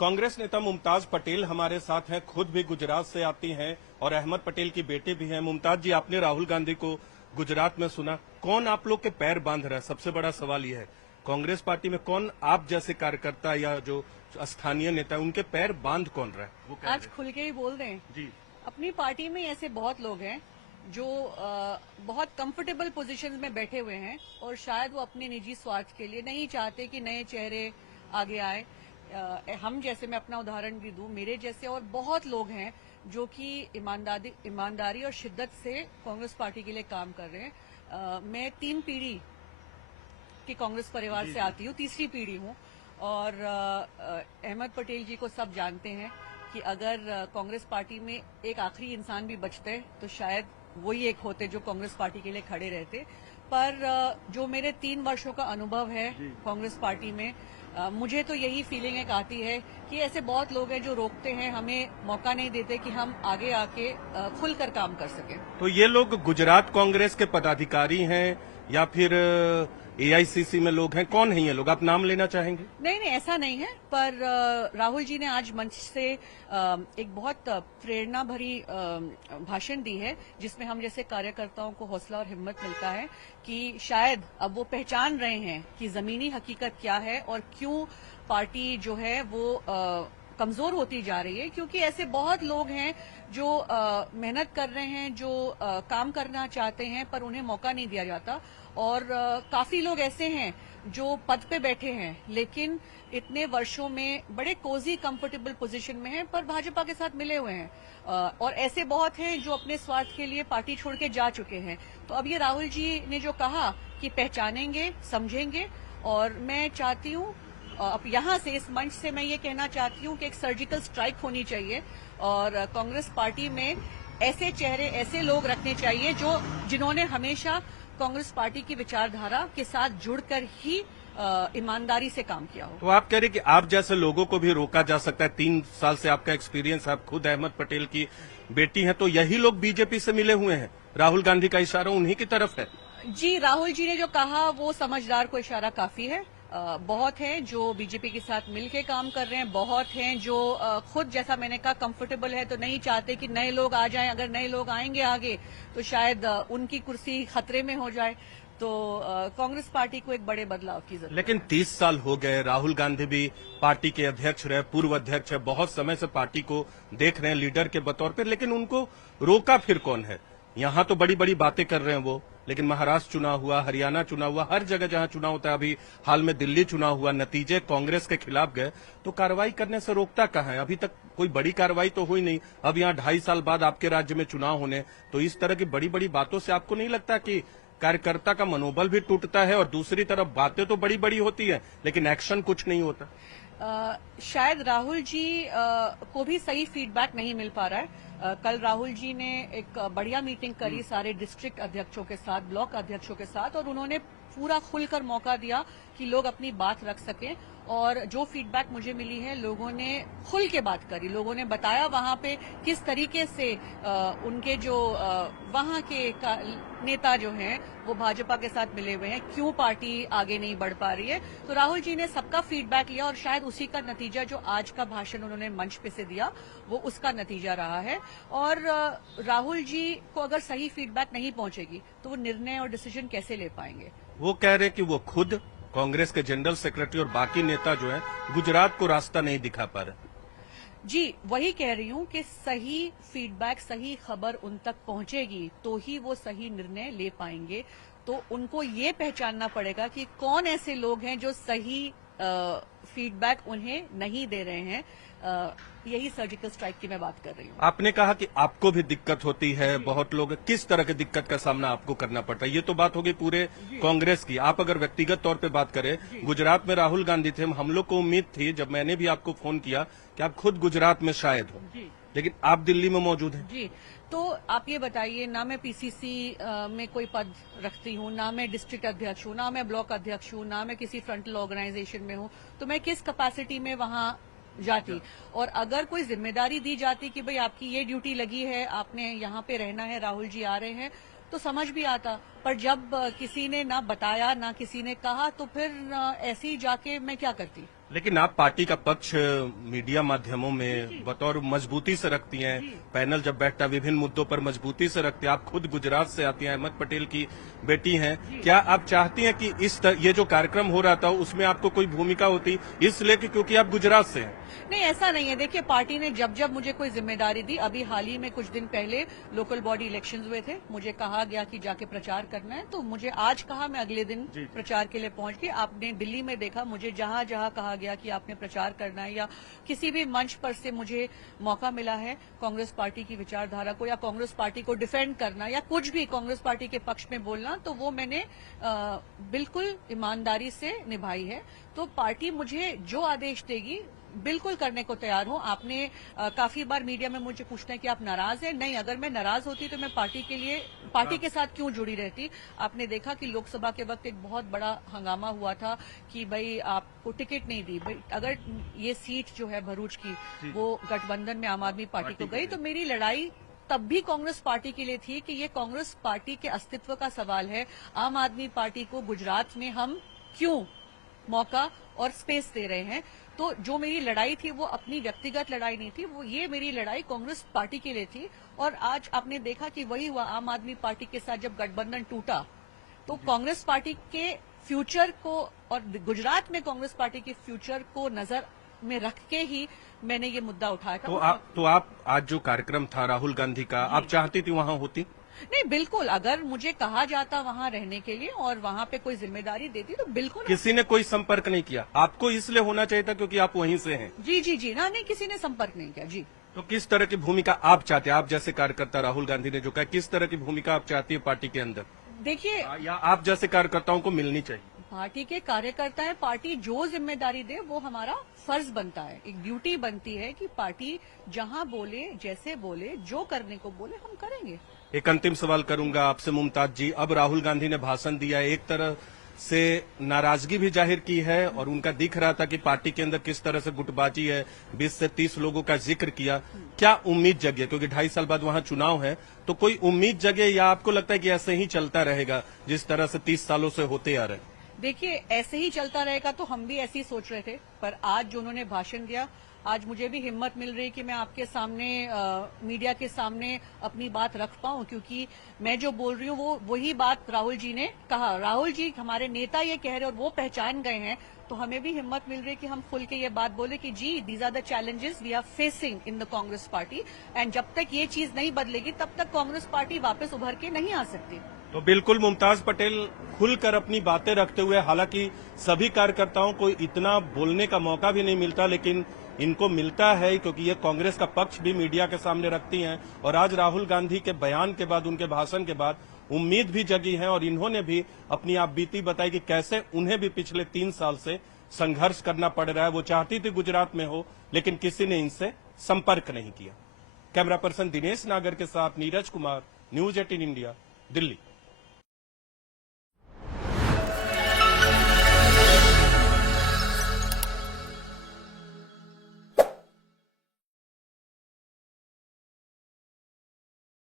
कांग्रेस नेता मुमताज पटेल हमारे साथ हैं, खुद भी गुजरात से आती हैं और अहमद पटेल की बेटी भी हैं। मुमताज जी, आपने राहुल गांधी को गुजरात में सुना, कौन आप लोग के पैर बांध रहा है? सबसे बड़ा सवाल यह है, कांग्रेस पार्टी में कौन आप जैसे कार्यकर्ता या जो स्थानीय नेता है उनके पैर बांध कौन रहा है? वो आज खुल के ही बोल रहे हैं जी। अपनी पार्टी में ऐसे बहुत लोग हैं जो बहुत कंफर्टेबल पोजीशंस में बैठे हुए हैं और शायद वो अपने निजी स्वार्थ के लिए नहीं चाहते कि नए चेहरे आगे आए। हम जैसे, मैं अपना उदाहरण भी दूं, मेरे जैसे और बहुत लोग हैं जो कि ईमानदारी और शिद्दत से कांग्रेस पार्टी के लिए काम कर रहे हैं। मैं 3 पीढ़ी की कांग्रेस परिवार से आती हूँ, तीसरी पीढ़ी हूँ और अहमद पटेल जी को सब जानते हैं कि अगर कांग्रेस पार्टी में एक आखिरी इंसान भी बचते तो शायद वही एक होते जो कांग्रेस पार्टी के लिए खड़े रहते। पर जो मेरे 3 वर्षों का अनुभव है कांग्रेस पार्टी में, मुझे तो यही फीलिंग एक आती है कि ऐसे बहुत लोग हैं जो रोकते हैं, हमें मौका नहीं देते कि हम आगे आके खुलकर काम कर सकें। तो ये लोग गुजरात कांग्रेस के पदाधिकारी हैं या फिर एआईसीसी में लोग हैं? कौन है ये लोग, आप नाम लेना चाहेंगे? नहीं, ऐसा नहीं है, पर राहुल जी ने आज मंच से एक बहुत प्रेरणा भरी भाषण दी है जिसमें हम जैसे कार्यकर्ताओं को हौसला और हिम्मत मिलता है कि शायद अब वो पहचान रहे हैं कि जमीनी हकीकत क्या है और क्यों पार्टी जो है वो कमजोर होती जा रही है। क्योंकि ऐसे बहुत लोग हैं जो मेहनत कर रहे हैं, जो काम करना चाहते हैं, पर उन्हें मौका नहीं दिया जाता। और काफी लोग ऐसे हैं जो पद पे बैठे हैं लेकिन इतने वर्षों में बड़े कोजी कंफर्टेबल पोजीशन में हैं, पर भाजपा के साथ मिले हुए हैं। और ऐसे बहुत हैं जो अपने स्वार्थ के लिए पार्टी छोड़ के जा चुके हैं। तो अब ये राहुल जी ने जो कहा कि पहचानेंगे, समझेंगे, और मैं चाहती हूँ अब यहाँ से, इस मंच से मैं ये कहना चाहती हूँ कि एक सर्जिकल स्ट्राइक होनी चाहिए और कांग्रेस पार्टी में ऐसे चेहरे, ऐसे लोग रखने चाहिए जो जिन्होंने हमेशा कांग्रेस पार्टी की विचारधारा के साथ जुड़कर ही ईमानदारी से काम किया हो। तो आप कह रहे कि आप जैसे लोगों को भी रोका जा सकता है? 3 साल से आपका एक्सपीरियंस, आप खुद अहमद पटेल की बेटी हैं, तो यही लोग बीजेपी से मिले हुए हैं, राहुल गांधी का इशारा उन्हीं की तरफ है। जी, राहुल जी ने जो कहा वो समझदार को इशारा काफी है। बहुत हैं जो बीजेपी के साथ मिलके काम कर रहे हैं, बहुत हैं जो खुद, जैसा मैंने कहा, कंफर्टेबल है तो नहीं चाहते कि नए लोग आ जाएं। अगर नए लोग आएंगे आगे तो शायद उनकी कुर्सी खतरे में हो जाए। तो कांग्रेस पार्टी को एक बड़े बदलाव की जरूरत है। लेकिन 30 साल हो गए, राहुल गांधी भी पार्टी के अध्यक्ष रहे, पूर्व अध्यक्ष है, बहुत समय से पार्टी को देख रहे हैं लीडर के बतौर पर, लेकिन उनको रोका फिर कौन है? यहाँ तो बड़ी बड़ी बातें कर रहे हैं वो, लेकिन महाराष्ट्र चुनाव हुआ, हरियाणा चुनाव हुआ, हर जगह जहां चुनाव होता है, अभी हाल में दिल्ली चुनाव हुआ, नतीजे कांग्रेस के खिलाफ गए, तो कार्रवाई करने से रोकता कहाँ है? अभी तक कोई बड़ी कार्रवाई तो हुई नहीं। अब यहाँ 2.5 साल बाद आपके राज्य में चुनाव होने, तो इस तरह की बड़ी बड़ी बातों से आपको नहीं लगता कि कार्यकर्ता का मनोबल भी टूटता है? और दूसरी तरफ बातें तो बड़ी बड़ी होती है लेकिन एक्शन कुछ नहीं होता। शायद राहुल जी को भी सही फीडबैक नहीं मिल पा रहा है। कल राहुल जी ने एक बढ़िया मीटिंग करी सारे डिस्ट्रिक्ट अध्यक्षों के साथ, ब्लॉक अध्यक्षों के साथ, और उन्होंने पूरा खुलकर मौका दिया कि लोग अपनी बात रख सकें। और जो फीडबैक मुझे मिली है, लोगों ने खुल के बात करी, लोगों ने बताया वहां पे किस तरीके से उनके जो वहां के नेता जो हैं वो भाजपा के साथ मिले हुए हैं, क्यों पार्टी आगे नहीं बढ़ पा रही है। तो राहुल जी ने सबका फीडबैक लिया और शायद उसी का नतीजा, जो आज का भाषण उन्होंने मंच पे से दिया, वो उसका नतीजा रहा है। और राहुल जी को अगर सही फीडबैक नहीं पहुंचेगी तो वो निर्णय और डिसीजन कैसे ले पाएंगे? वो कह रहे कि वो खुद, कांग्रेस के जनरल सेक्रेटरी और बाकी नेता जो हैं गुजरात को रास्ता नहीं दिखा पा रहे। जी, वही कह रही हूँ कि सही फीडबैक, सही खबर उन तक पहुंचेगी तो ही वो सही निर्णय ले पाएंगे। तो उनको ये पहचानना पड़ेगा कि कौन ऐसे लोग हैं जो सही फीडबैक उन्हें नहीं दे रहे हैं। यही सर्जिकल स्ट्राइक की मैं बात कर रही हूँ। आपने कहा कि आपको भी दिक्कत होती है, बहुत लोग, किस तरह की दिक्कत का सामना आपको करना पड़ता है? ये तो बात होगी पूरे कांग्रेस की। आप अगर व्यक्तिगत तौर पे बात करें, गुजरात में राहुल गांधी थे, हम लोग को उम्मीद थी, जब मैंने भी आपको फोन किया, कि आप खुद गुजरात में शायद हो, लेकिन आप दिल्ली में मौजूद हैं। जी, तो आप ये बताइए, ना मैं पीसीसी में कोई पद रखती हूँ, ना मैं डिस्ट्रिक्ट अध्यक्ष हूँ, ना मैं ब्लॉक अध्यक्ष हूँ, ना मैं किसी फ्रंटल ऑर्गेनाइजेशन में हूँ, तो मैं किस कैपेसिटी में वहाँ जाती? और अगर कोई जिम्मेदारी दी जाती कि भाई आपकी ये ड्यूटी लगी है, आपने यहाँ पे रहना है, राहुल जी आ रहे हैं, तो समझ भी आता। पर जब किसी ने ना बताया, ना किसी ने कहा, तो फिर ऐसे ही जाके मैं क्या करती? लेकिन आप पार्टी का पक्ष मीडिया माध्यमों में बतौर मजबूती से रखती हैं। पैनल जब बैठता है विभिन्न मुद्दों पर मजबूती से रखती हैं। आप खुद गुजरात से आती हैं, अहमद पटेल की बेटी हैं। क्या आप चाहती हैं कि ये जो कार्यक्रम हो रहा था उसमें आपको कोई भूमिका होती, इसलिए कि क्योंकि आप गुजरात से हैं? नहीं, ऐसा नहीं है। देखिए, पार्टी ने जब जब मुझे कोई जिम्मेदारी दी, अभी हाल ही में कुछ दिन पहले लोकल बॉडी इलेक्शंस हुए थे, मुझे कहा गया कि जाके प्रचार करना है, तो मुझे आज कहा, मैं अगले दिन प्रचार के लिए पहुंच गई। आपने दिल्ली में देखा, मुझे जहां जहां कहा गया कि आपने प्रचार करना है या किसी भी मंच पर से मुझे मौका मिला है कांग्रेस पार्टी की विचारधारा को या कांग्रेस पार्टी को डिफेंड करना या कुछ भी कांग्रेस पार्टी के पक्ष में बोलना, तो वो मैंने बिल्कुल ईमानदारी से निभाई है। तो पार्टी मुझे जो आदेश देगी बिल्कुल करने को तैयार हूं। आपने काफी बार मीडिया में मुझे पूछना है कि आप नाराज हैं। नहीं, अगर मैं नाराज होती तो मैं पार्टी के साथ क्यों जुड़ी रहती। आपने देखा कि लोकसभा के वक्त एक बहुत बड़ा हंगामा हुआ था कि भाई आपको टिकट नहीं दी। भाई अगर ये सीट जो है भरूच की वो गठबंधन में आम आदमी पार्टी को गई, तो मेरी लड़ाई तब भी कांग्रेस पार्टी के लिए थी कि ये कांग्रेस पार्टी के अस्तित्व का सवाल है। आम आदमी पार्टी को गुजरात में हम क्यों मौका और स्पेस दे रहे हैं। तो जो मेरी लड़ाई थी वो अपनी व्यक्तिगत लड़ाई नहीं थी, वो ये मेरी लड़ाई कांग्रेस पार्टी के लिए थी। और आज आपने देखा कि वही हुआ, आम आदमी पार्टी के साथ जब गठबंधन टूटा तो कांग्रेस पार्टी के फ्यूचर को और गुजरात में कांग्रेस पार्टी के फ्यूचर को नजर में रख के ही मैंने ये मुद्दा उठाया था। तो आप आज जो कार्यक्रम था राहुल गांधी का, आप चाहती थी वहां होती? नहीं, बिल्कुल। अगर मुझे कहा जाता वहां रहने के लिए और वहां पे कोई जिम्मेदारी देती तो बिल्कुल। किसी ने कोई संपर्क नहीं किया? आपको इसलिए होना चाहिए था क्योंकि आप वहीं से हैं? जी ना, नहीं, किसी ने संपर्क नहीं किया जी। तो किस तरह की भूमिका आप चाहते हैं? आप जैसे कार्यकर्ता, राहुल गांधी ने जो कहा, किस तरह की भूमिका आप चाहती है पार्टी के अंदर? देखिए, या आप जैसे कार्यकर्ताओं को मिलनी चाहिए? पार्टी के कार्यकर्ता है, पार्टी जो जिम्मेदारी दे वो हमारा फर्ज बनता है, एक ड्यूटी बनती है कि पार्टी जहां बोले, जैसे बोले, जो करने को बोले हम करेंगे। एक अंतिम सवाल करूंगा आपसे मुमताज जी। अब राहुल गांधी ने भाषण दिया, एक तरह से नाराजगी भी जाहिर की है और उनका दिख रहा था कि पार्टी के अंदर किस तरह से गुटबाजी है। 20 से 30 लोगों का जिक्र किया। क्या उम्मीद जगे, क्योंकि 2.5 साल बाद वहां चुनाव है, तो कोई उम्मीद जगे या आपको लगता है कि ऐसे ही चलता रहेगा जिस तरह से 30 सालों से होते आ रहे? देखिए, ऐसे ही चलता रहेगा तो हम भी ऐसे ही सोच रहे थे, पर आज जो उन्होंने भाषण दिया, आज मुझे भी हिम्मत मिल रही कि मैं आपके सामने मीडिया के सामने अपनी बात रख पाऊं, क्योंकि मैं जो बोल रही हूं वो वही बात राहुल जी ने कहा। राहुल जी हमारे नेता ये कह रहे और वो पहचान गए हैं, तो हमें भी हिम्मत मिल रही है कि हम खुल के ये बात बोले कि जी, these are the challenges we are facing in the Congress party, and जब तक ये चीज नहीं बदलेगी तब तक कांग्रेस पार्टी वापस उभर के नहीं आ सकती। तो बिल्कुल मुमताज पटेल खुलकर अपनी बातें रखते हुए, हालांकि सभी कार्यकर्ताओं को इतना बोलने का मौका भी नहीं मिलता, लेकिन इनको मिलता है क्योंकि ये कांग्रेस का पक्ष भी मीडिया के सामने रखती हैं। और आज राहुल गांधी के बयान के बाद, उनके भाषण के बाद उम्मीद भी जगी है और इन्होंने भी अपनी आप बीती बताई कि कैसे उन्हें भी पिछले 3 साल से संघर्ष करना पड़ रहा है। वो चाहती थी गुजरात में हो, लेकिन किसी ने इनसे संपर्क नहीं किया। कैमरा पर्सन दिनेश नागर के साथ नीरज कुमार, न्यूज 18 इंडिया, दिल्ली।